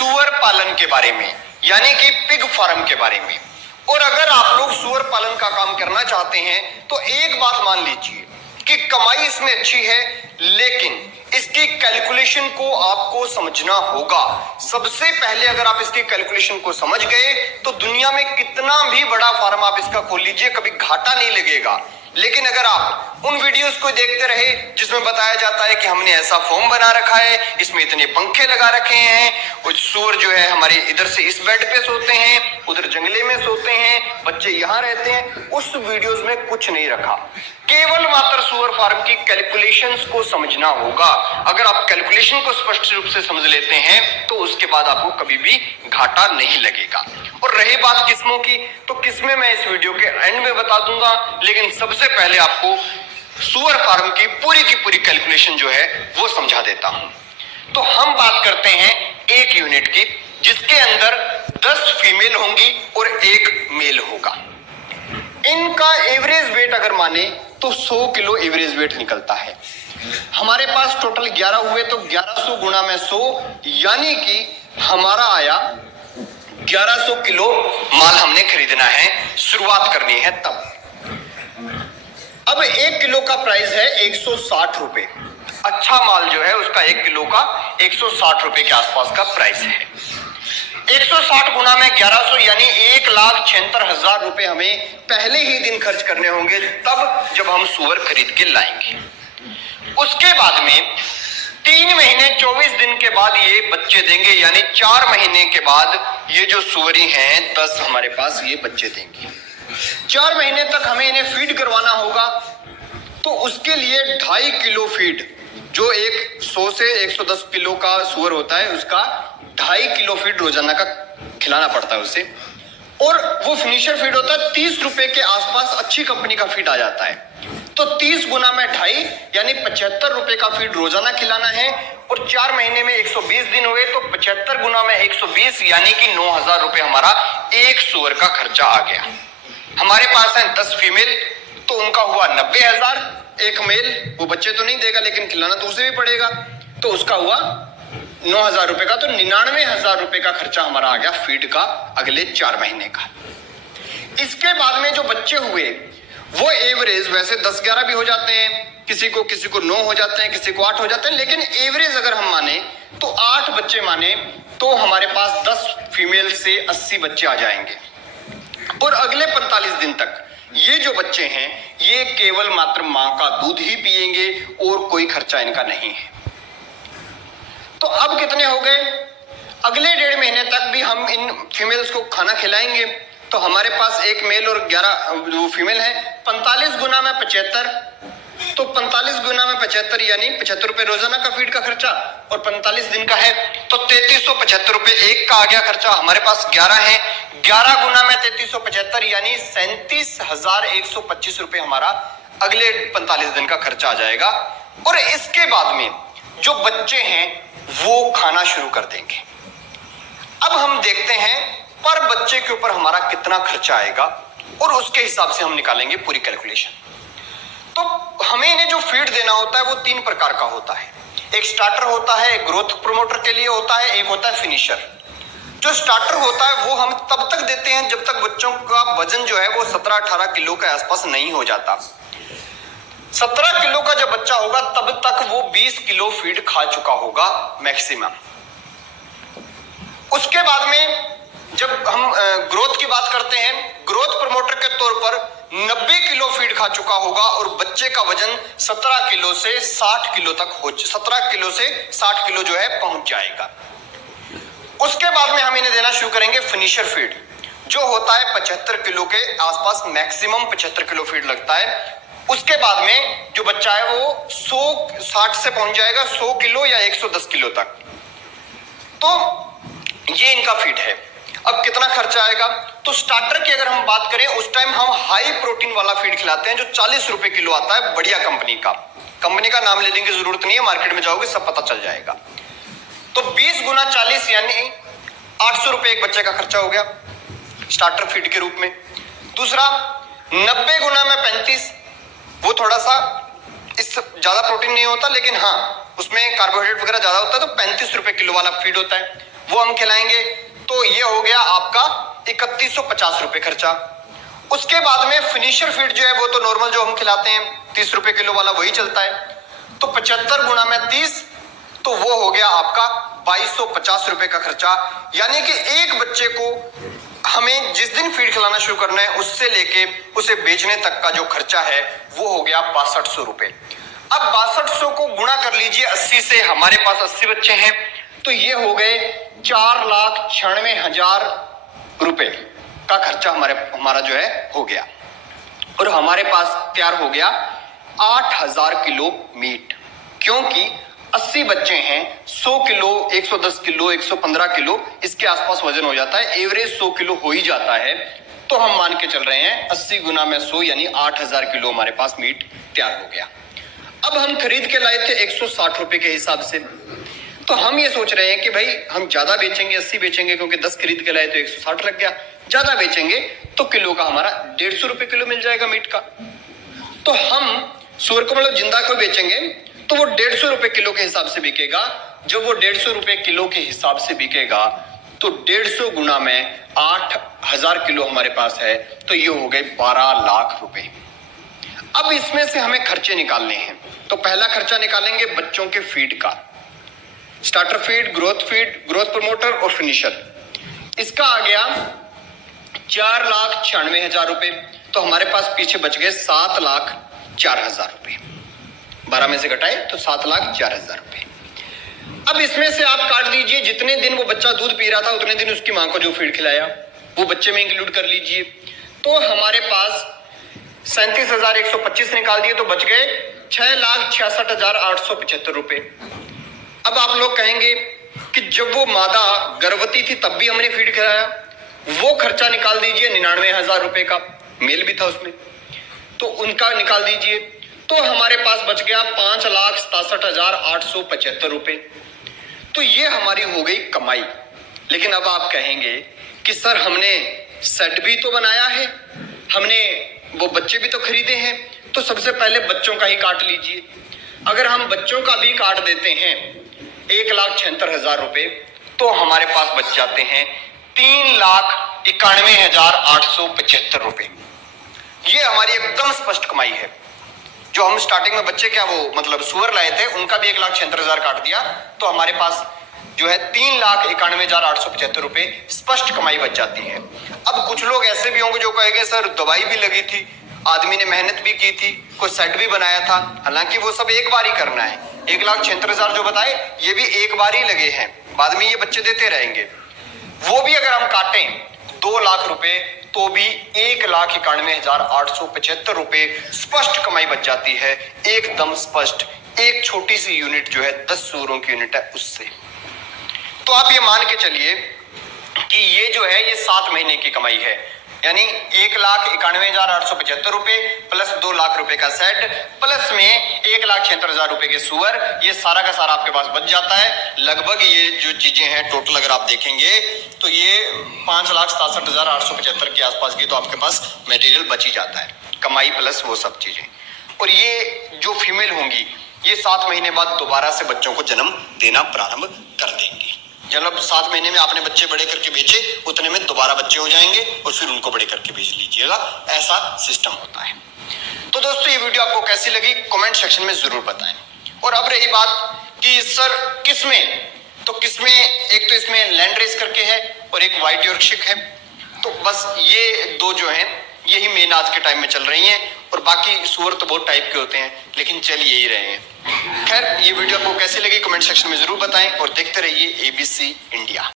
सुअर पालन के बारे में, यानी कि पिग फार्म के बारे में। और अगर आप लोग सुअर पालन का काम करना चाहते हैं तो एक बात मान लीजिए कि कमाई इसमें अच्छी है, लेकिन इसकी कैलकुलेशन को आपको समझना होगा। सबसे पहले अगर आप इसकी कैलकुलेशन को समझ गए तो दुनिया में कितना भी बड़ा फार्म आप इसका खोल लीजिए, कभी घाटा नहीं लगेगा। लेकिन अगर आप उन वीडियोस को देखते रहे जिसमें बताया जाता है कि हमने ऐसा फॉर्म बना रखा है, इसमें इतने पंखे लगा रखे हैं, कुछ सूअर जो है हमारे इधर से इस बेड पे सोते हैं, उधर जंगले में सोते हैं, बच्चे यहाँ रहते हैं, उस वीडियोस में कुछ नहीं रखा। केवल मात्र सुअर फार्म की कैलकुलेशंस को समझना होगा। अगर आप कैलकुलेशन को स्पष्ट रूप से समझ लेते हैं तो उसके बाद आपको कभी भी घाटा नहीं लगेगा। और रही बात किस्मों की, तो किस्में मैं इस वीडियो के एंड में बता दूंगा, लेकिन सबसे पहले आपको सुअर फार्म की पूरी कैलकुलेशन जो है वो समझा देता हूं। तो हम बात करते हैं एक यूनिट की, जिसके अंदर 10 फीमेल होंगी और 1 मेल होगा। इनका एवरेज वेट अगर माने तो 100 किलो एवरेज वेट निकलता है। हमारे पास टोटल 11 हुए तो 1100 गुणा में 100, यानी कि हमारा आया 1100 किलो माल हमने खरीदना है, शुरुआत करनी है तब। अब 1 किलो का प्राइस है 160 रुपए। अच्छा माल जो है उसका 1 किलो का 160 रुपए के आसपास का प्राइस है। 160 गुना में 1100 यानी 1,76,000 रुपए हमें पहले ही दिन खर्च करने होंगे, तब जब हम सुअर खरीद के लाएंगे। उसके बाद में 3 महीने 24 दिन के बाद ये बच्चे देंगे, यानी 4 महीने के बाद ये जो सुअरी हैं 10 हमारे पास ये बच्चे देंगे। 4 महीने तक हमें इन्हें फीड करवाना होगा, तो उसके लिए 2.5 किलो फीड, जो एक 100 से 110 किलो का सुअर होता है उसका 2.5 किलो फीड रोजाना का खिलाना पड़ता है उसे। और वो फिनिशर फीड होता है 30 रुपए के आसपास, अच्छी कंपनी का फीड आ जाता है। तो 30 गुना में 2.5 यानी 75 रुपए का फीड रोजाना खिलाना है। और 4 महीने में 120 दिन हुए तो 75 गुना में 120 यानी कि 9,000 रुपए हमारा एक सुअर का खर्चा आ गया। हमारे पास है 10 फीमेल तो उनका हुआ 90,000। एक मेल वो बच्चे तो नहीं देगा लेकिन खिलाना तो उसे भी पड़ेगा, तो उसका हुआ 9,000 रुपए का, तो 99,000 रुपए का खर्चा हमारा आ गया फीड का अगले 4 महीने का। इसके बाद में जो बच्चे हुए वो एवरेज वैसे 10-11 भी हो जाते हैं, किसी को 9 हो जाते हैं, किसी को 8 हो जाते हैं, लेकिन एवरेज अगर हम माने तो 8 बच्चे माने तो हमारे पास 10 फीमेल से 80 बच्चे आ जाएंगे। और अगले 45 दिन तक ये जो बच्चे हैं ये केवल मात्र मां का दूध ही पिएंगे और कोई खर्चा इनका नहीं है। तो अब कितने हो गए? अगले 1.5 महीने तक भी हम इन फीमेल्स को खाना खिलाएंगे, तो हमारे पास 1 मेल और 11 फीमेल है। 45 गुना में 75, तो 45 गुना में 75 यानी 75 रुपए रोजाना का फीड का खर्चा, और 45 दिन का है तो 3375 रुपए एक का आ गया खर्चा। हमारे पास 11 है, 11 गुना में 3375 यानी 37,125 रुपए हमारा अगले 45 दिन का खर्चा आ जाएगा। और इसके बाद में जो बच्चे हैं वो खाना शुरू कर देंगे। अब हम देखते हैं पर बच्चे के ऊपर हमारा कितना खर्चा आएगा और उसके हिसाब से हम निकालेंगे पूरी कैलकुलेशन। तो हमें इन्हें जो फीड देना होता है वो 3 प्रकार का होता है। एक स्टार्टर होता है, एक ग्रोथ प्रोमोटर के लिए होता है, एक होता है फिनिशर। जो स्टार्टर होता है वो हम तब तक देते हैं जब तक बच्चों का वजन जो है वो 17-18 किलो के आसपास नहीं हो जाता। 17 किलो का जब बच्चा होगा तब तक वो 20 किलो फीड खा चुका होगा मैक्सिमम। उसके बाद में जब हम ग्रोथ की बात करते हैं, ग्रोथ प्रमोटर के तौर पर 90 किलो फीड खा चुका होगा और बच्चे का वजन 17 किलो से 60 किलो तक 17 किलो से 60 किलो जो है पहुंच जाएगा। उसके बाद में हम इन्हें देना शुरू करेंगे फिनिशर फीड, जो होता है 75 किलो के आसपास, मैक्सिमम 75 किलो फीड लगता है। उसके बाद में जो बच्चा है वो 160 से पहुंच जाएगा 100 किलो या 110 किलो तक। तो ये इनका फीड है। अब कितना खर्चा आएगा? तो स्टार्टर की अगर हम बात करें उस टाइम हम हाई प्रोटीन वाला फीड खिलाते हैं जो 40 रुपए किलो आता है, बढ़िया कंपनी का। कंपनी का नाम लेने की जरूरत नहीं है, मार्केट में जाओगे सब पता चल जाएगा। तो 20 गुना 40 यानी 800 रुपए एक बच्चे का खर्चा हो गया स्टार्टर फीड के रूप में। दूसरा 90 गुना में 35, वो थोड़ा सा इस ज्यादा प्रोटीन नहीं होता लेकिन हाँ उसमें कार्बोहाइड्रेट वगैरह ज्यादा होता है, तो 35 रुपए किलो वाला फीड होता है। वो हम खिलाएंगे, तो ये हो गया आपका 3150 रुपए खर्चा। उसके बाद में फिनिशर फीड जो है वो तो नॉर्मल जो हम खिलाते हैं 30 रुपए किलो वाला वही चलता है, तो 75 गुणा में 30, तो वो हो गया आपका 2250 रुपए का खर्चा। यानी कि एक बच्चे को हमें जिस दिन फीड खिलाना शुरू करना है उससे लेके उसे बेचने तक का जो खर्चा है वो हो गया 6200 रुपए। अब 6200 को गुणा कर लीजिए 80 से, हमारे पास 80 बच्चे हैं, तो ये हो गए 4,96,000 रुपए का खर्चा हमारा जो है हो गया। और हमारे पास तैयार हो गया 8000 किलो मीट, क्योंकि 80 बच्चे हैं, 100 किलो, 110 किलो, 115 किलो इसके आसपास वजन हो जाता है, एवरेज 100 किलो हो ही जाता है। तो हम मान के चल रहे हैं 80 गुना में 100 यानी 8000 किलो हमारे पास मीट तैयार हो गया। अब हम खरीद के लाए थे 160 रुपए के हिसाब से, तो हम ये सोच रहे हैं कि भाई हम ज्यादा बेचेंगे, 80 बेचेंगे, क्योंकि 10 खरीद के लाए तो 160 लग गया, ज्यादा बेचेंगे तो किलो का हमारा 150 रुपए किलो मिल जाएगा मीट का। तो हम सुअर को मतलब जिंदा को बेचेंगे तो वो 150 रुपए किलो के हिसाब से बिकेगा। जब वो 150 रुपए किलो के हिसाब से बिकेगा तो 150 गुना में 8000 किलो हमारे पास है, तो ये हो गए 12 लाख रुपए। अब इसमें से हमें खर्चे निकालने हैं, तो पहला खर्चा निकालेंगे बच्चों के फीड का, स्टार्टर फीड, ग्रोथ प्रमोटर और फिनिशर। इसका आ गया 4,96,000 रुपए, तो हमारे पास पीछे बच गए 7,04,000 रुपए। 12 में से घटाए तो 7,04,000 रुपए। अब इसमें से आप काट दीजिए जितने दिन वो बच्चा दूध पी रहा था उतने दिन उसकी मां को जो फीड खिलाया वो बच्चे में इंक्लूड कर लीजिए, तो हमारे पास 37,125 निकाल दिए, तो बच गए 6,66,875 रुपए। अब आप लोग कहेंगे कि जब वो मादा गर्भवती थी तब भी हमने फीड खिलाया, वो खर्चा निकाल दीजिए 99,000 रुपए का, मेल भी था उसमें, तो उनका निकाल दीजिए, तो हमारे पास बच गया 5,67,875 रुपए। तो ये हमारी हो गई कमाई। लेकिन अब आप कहेंगे कि सर हमने सेट भी तो बनाया है, हमने वो बच्चे भी तो खरीदे हैं, तो सबसे पहले बच्चों का ही काट लीजिए। अगर हम बच्चों का भी काट देते हैं 1,76,000 रुपए, तो हमारे पास बच जाते हैं 3,91,875 रुपए। ये हमारी एकदम स्पष्ट कमाई है। जो हम स्टार्टिंग में बच्चे क्या वो मतलब सुअर लाए थे उनका भी 1,76,000 काट दिया, तो हमारे पास जो है 3,91,875 रुपए स्पष्ट कमाई बच जाती है। अब कुछ लोग ऐसे भी होंगे जो कहेंगे सर दवाई भी लगी थी, आदमी ने मेहनत भी की थी, कोई सेट भी बनाया था, हालांकि वो सब एक बार ही करना है। 1,76,000 जो बताए ये भी एक बार ही लगे हैं, बाद में ये बच्चे देते रहेंगे। वो भी अगर हम काटें 2 लाख रुपए तो भी 1,91,875 रुपए स्पष्ट कमाई बच जाती है, एकदम स्पष्ट। एक छोटी सी यूनिट जो है 10 सूअरों की यूनिट है उससे। तो आप ये मान के चलिए कि ये जो है ये 7 महीने की कमाई है, यानी 1,91,875 रुपए प्लस 2 लाख रुपए का सेट प्लस में 1,76,000 रुपए के सुअर, ये सारा का सारा आपके पास बच जाता है। लगभग ये जो चीजें हैं टोटल अगर आप देखेंगे तो ये 5,67,875 के आसपास की तो आपके पास मटेरियल बच ही जाता है, कमाई प्लस वो सब चीजें। और ये जो फीमेल होंगी ये 7 महीने बाद दोबारा से बच्चों को जन्म देना प्रारंभ कर देंगी। जब 7 महीने में आपने बच्चे बड़े करके बेचे उतने में दोबारा बच्चे हो जाएंगे और फिर उनको बड़े करके बेच लीजिएगा, ऐसा सिस्टम होता है। तो दोस्तों ये वीडियो आपको कैसी लगी कमेंट सेक्शन में जरूर बताएं। और अब रही बात कि सर किसमें, तो किसमें एक तो इसमें लैंड रेस करके है और एक व्हाइट यॉर्कशायर है, तो बस ये दो जो हैं यही मेन आज के टाइम में चल रही हैं, और बाकी सुअर तो बहुत टाइप के होते हैं लेकिन चल यही रहे हैं। खैर ये वीडियो आपको कैसी लगी कमेंट सेक्शन में जरूर बताएं और देखते रहिए ABC इंडिया।